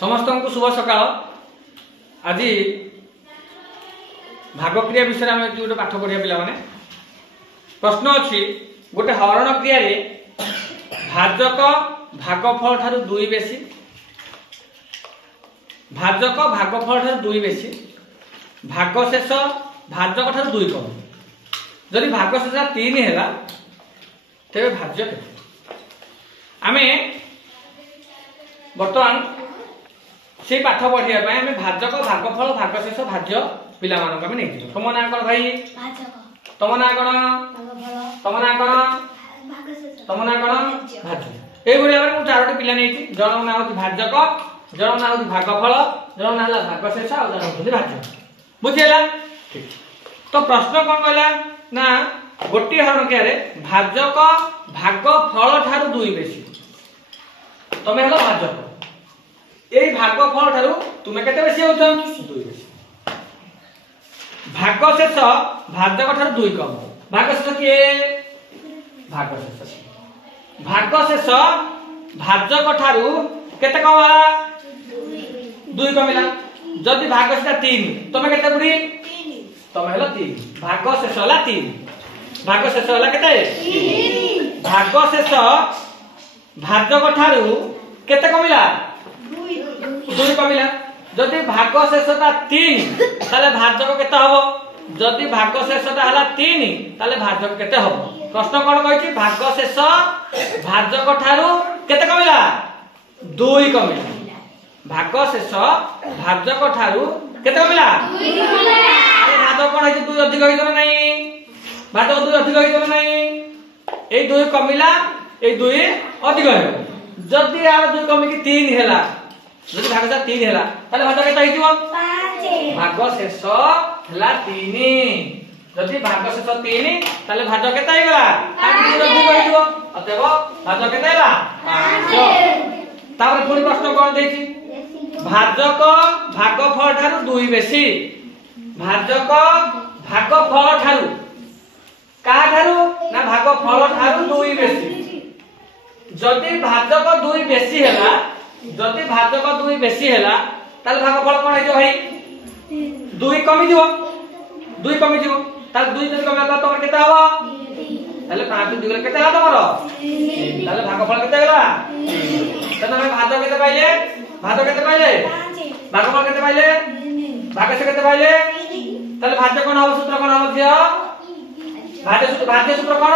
समस्त को शुभ सकाळ। आज भागक्रिया विषय आम गोटे पाठ पढ़िया पिला माने। प्रश्न अच्छी गोटे हरण क्रिया रे भाजक भागफल ठारू दुई बेसी, भाजक भागफल ठारू दुई बेसी, भागशेष भाजक ठारू दुई कम। जदि भागशेष 3 है तेरे भाज्य के आमे बर्तमान से पाठ पढ़िया आम भाजक भागफल भागशेष भाज्य पिला मानक आम नहीं। तुम ना कौन भाई? तुम ना कौन? तुम ना कौन? तुम ना कौन? भाज्य। ये भाव चारोटी पिला नहीं। जन ना हूँ भाजक, जन ना हूँ भागफल, जन ना भागशेष और जन हूँ भाज्य। बुझीगला? ठीक। तो प्रश्न कौन कहला ना गोटे हरण क्रिया भाजक भागफल ठारू दुई बेसी। तमे हलो भाजक, ए भागफल ठारू तुमे केते बेसी होछ? दुई बेसी। भागशेष भाजक ठारू दुई कम। भागशेष के भागशेष भागशेष भाजक ठारू केते कम? दुई कमिला। जदि भागशेष 3 तमे केते बुढ़ी? तमे हलो 3। भागशेष हला 3, भागशेष हला केते? 3। भागशेष भाजक ठारू केते कमिला? 2 कमिला। जदि भागशेषटा 3 ताले भाजक केते हबो? जदि भागशेषटा हला 3 ताले भाजक केते हबो? प्रश्न कोन कहछि? भागशेष भाजक ठारू केते कमिला? 2 कमिला। भागशेष भाजक ठारू केते कमिला? 2 कमिला। अरे भाजक कोन है 2 अधिक होइतो नै? भाजक 2 अधिक होइतो नै? ए 2 कमिला, ए 2 अधिक होइतो। जदि आ 2 कमी कि 3 हैला, जदि भागशेष 3 हैला ताले भाजक केते होइतो? 5। भागशेष हला 3। जदि भागशेष 3 ताले भाजक केते होइगला? 5 अधिक होइतो। अतएव भाजक केते हैला? 5। तापर पुनी प्रश्न कोन देछि? भाजक भागफल ठारू दुई बेसी। भाजक भागफल ठारू का ठारू ना भागफल ठारू दुई बेसी। जदि भाजक 2 बेसी हैला, जदि भाजक 2 बेसी हैला ताले भागफल कोन हेजो भाई? 2 कमी दियो, 2 कमी दियो। ताले 2 जदि कमी त तमर केते हबो? ताले 5 2 केते हला तमर? 3। ताले भागफल केते गेला? तमे भाजक केते पाइले? भाजक केते पाइले? 5। भागफल केते पाइले? भागशेष केते पाइले? ताले भाज्य कोन हबो? सूत्र कोन हबो झियो? भाज्य सूत्र कोन?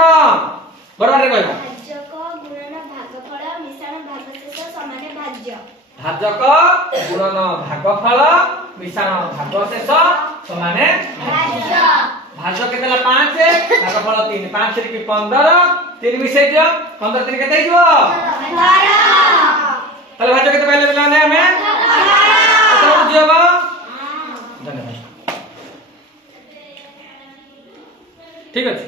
बरोबर रे कहबो। भाजक गुणन भागफल मिश्रण भागशेष समान भाज्य। भाजक गुणन भागफल मिश्रण भागशेष समान भाज्य। भाजक केते ला 5, भागफल 3। 5 3 की 15, 3 मिसै दियो। 15 3 केते हिजो? 18। ताले भाज्य केते पाइले बेला ने हमें? 18 बुझियोबो। धन्यवाद। ठीक अछि।